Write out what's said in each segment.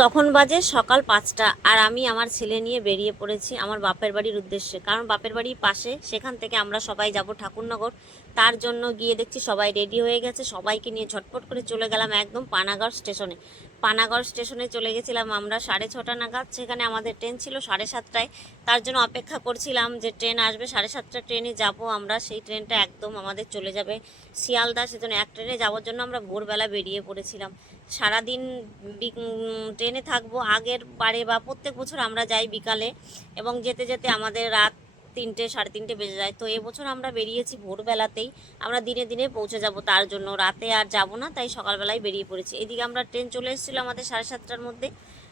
তখন বাজে সকাল ৫টা, আর আমি আমার ছেলে নিয়ে বেরিয়ে পড়েছি আমার বাপের বাড়ির উদ্দেশ্যে। কারণ বাপের বাড়ির পাশে, সেখান থেকে আমরা সবাই যাব ঠাকুরনগর। তার জন্য গিয়ে দেখছি সবাই রেডি হয়ে গেছে, সবাইকে নিয়ে ঝটপট করে চলে গেলাম একদম পানাগড় স্টেশনে। পানাগড় স্টেশনে চলে গেছিলাম আমরা 6:30 নাগাদ। সেখানে আমাদের ট্রেন ছিল 7:30টায়। তার জন্য অপেক্ষা করছিলাম যে ট্রেন আসবে 7:30টার ট্রেনে যাব আমরা। সেই ট্রেনটা একদম আমাদের চলে যাবে শিয়ালদা, সেজন্য এক ট্রেনে যাওয়ার জন্য আমরা ভোরবেলা বেরিয়ে পড়েছিলাম। সারাদিন ট্রেনে থাকবো। আগের বারে বা প্রত্যেক বছর আমরা যাই বিকালে, এবং যেতে যেতে আমাদের রাত 3টে 3:30 বেজে যায়। তো এবছর আমরা বেরিয়েছি ভোরবেলাতেই। আমরা দিনে দিনে পৌঁছে যাব, তার জন্য রাতে আর যাব না, তাই সকালবেলায় বেরিয়ে পড়েছি। এদিকে আমরা ট্রেন চলে এসেছিলো আমাদের 7:30টার মধ্যে।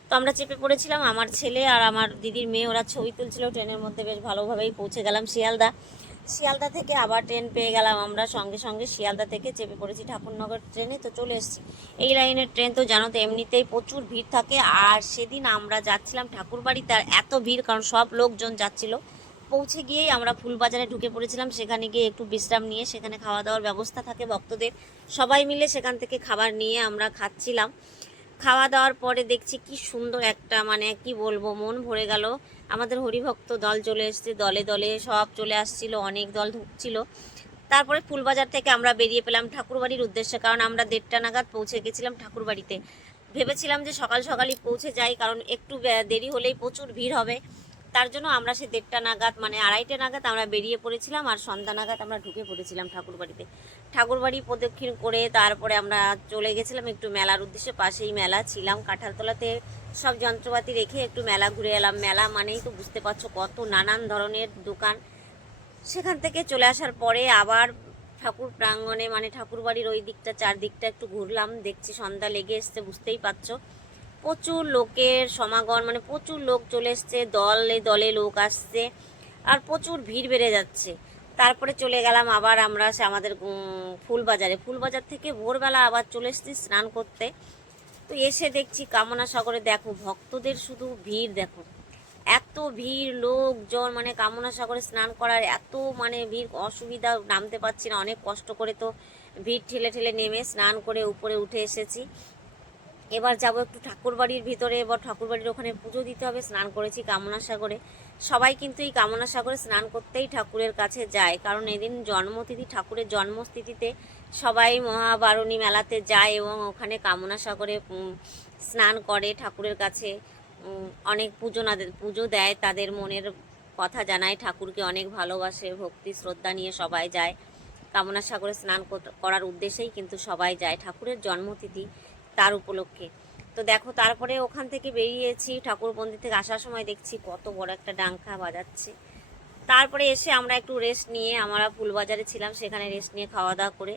তো আমরা চেপে পড়েছিলাম, আমার ছেলে আর আমার দিদির মেয়ে, ওরা ছবি তুলছিল ট্রেনের মধ্যে। বেশ ভালোভাবেই পৌঁছে গেলাম শিয়ালদা। শিয়ালদা থেকে আবার ট্রেন পেয়ে গেলাম আমরা, সঙ্গে সঙ্গে শিয়ালদা থেকে চেপে পড়েছি ঠাকুরনগর ট্রেনে। তো চলে এসেছি। এই লাইনের ট্রেন তো জানো তো এমনিতেই প্রচুর ভিড় থাকে। আর সেদিন আমরা যাচ্ছিলাম ঠাকুরবাড়িতে, আর এত ভিড়, কারণ সব লোকজন যাচ্ছিল। পৌঁছে গিয়েই আমরা ফুলবাজারে ঢুকে পড়েছিলাম। সেখানে গিয়ে একটু বিশ্রাম নিয়ে, সেখানে খাওয়া দাওয়ার ব্যবস্থা থাকে ভক্তদের, সবাই মিলে সেখান থেকে খাবার নিয়ে আমরা খাচ্ছিলাম। খাওয়া দাওয়ার পরে দেখছি কি সুন্দর একটা, মানে কি বলবো, মন ভরে গেল। আমাদের হরিভক্ত দল চলে এসেছে, দলে দলে সব চলে আসছিল, অনেক দল ঢুকছিল। তারপরে ফুলবাজার থেকে আমরা বেরিয়ে পেলাম ঠাকুরবাড়ির উদ্দেশ্যে, কারণ আমরা 1:30 নাগাদ পৌঁছে গেছিলাম ঠাকুরবাড়িতে। ভেবেছিলাম যে সকাল সকালই পৌঁছে যাই, কারণ একটু দেরি হলেই প্রচুর ভিড় হবে। তার জন্য আমরা সে 1:30 নাগাদ, মানে 2:30 নাগাদ আমরা বেরিয়ে পড়েছিলাম, আর সন্ধ্যা নাগাদ আমরা ঢুকে পড়েছিলাম ঠাকুরবাড়িতে। ঠাকুরবাড়ি প্রদক্ষিণ করে তারপরে আমরা চলে গেছিলাম একটু মেলার উদ্দেশ্যে। পাশেই মেলা ছিলাম, কাঁঠালতলাতে সব যন্ত্রপাতি রেখে একটু মেলা ঘুরে এলাম। মেলা মানেই তো বুঝতে পারছো কত নানান ধরনের দোকান। সেখান থেকে চলে আসার পরে আবার ঠাকুর প্রাঙ্গণে, মানে ঠাকুর বাড়ির ওই দিকটা চারদিকটা একটু ঘুরলাম। দেখছি সন্ধ্যা লেগে এসছে, বুঝতেই পারছো প্রচুর লোকের সমাগম, মানে প্রচুর লোক চলে এসছে, দলে দলে লোক আসছে, আর প্রচুর ভিড় বেড়ে যাচ্ছে। তারপরে চলে গেলাম আবার আমরা আমাদের ফুলবাজারে। ফুলবাজার থেকে ভোরবেলা আবার চলে এসেছি স্নান করতে। তো এসে দেখছি কামনা সাগরে, দেখো ভক্তদের শুধু ভিড়, দেখো এত ভিড় লোকজন, মানে কামনা সাগরে স্নান করার এত মানে ভিড়, অসুবিধা, নামতে পারছি না, অনেক কষ্ট করে তো ভিড় ঠেলে ঠেলে নেমে স্নান করে উপরে উঠে এসেছি। এবার যাব একটু ঠাকুরবাড়ির ভিতরে, এবার ঠাকুরবাড়ির ওখানে পুজো দিতে হবে। স্নান করেছি কামনা সাগরে। সবাই কিন্তু এই কামনা সাগরে স্নান করতেই ঠাকুরের কাছে যায়, কারণ এদিন জন্মতিথি, ঠাকুরের জন্মতিথিতে সবাই মহাবারণী মেলাতে যায় এবং ওখানে কামনা সাগরে স্নান করে ঠাকুরের কাছে। অনেক পুজো দেয়, তাদের মনের কথা জানায়, ঠাকুরকে অনেক ভালোবাসে, ভক্তি শ্রদ্ধা নিয়ে সবাই যায়। কামনা সাগরে স্নান করার উদ্দেশ্যেই কিন্তু সবাই যায়, ঠাকুরের জন্মতিথি তার উপলক্ষে। তো দেখো তারপরে ওখান থেকে বেরিয়েছি, ঠাকুর মন্দির থেকে আসার সময় দেখছি কত বড় একটা ডাঙ্কা বাজাচ্ছে। তারপরে এসে আমরা একটু রেস্ট নিয়ে, আমরা ফুলবাজারে ছিলাম, সেখানে রেস্ট নিয়ে খাওয়া দাওয়া করে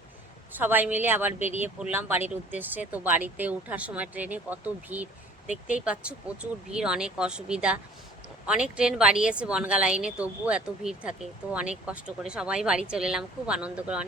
সবাই মিলে আবার বেরিয়ে পড়লাম বাড়ির উদ্দেশ্যে। তো বাড়িতে ওঠার সময় ট্রেনে কত ভিড়, দেখতেই পাচ্ছ প্রচুর ভিড়, অনেক অসুবিধা। অনেক ট্রেন বাড়িয়েছে বনগা লাইনে, তবুও এত ভিড় থাকে। তো অনেক কষ্ট করে সবাই বাড়ি চলে এলাম, খুব আনন্দ করে, অনেক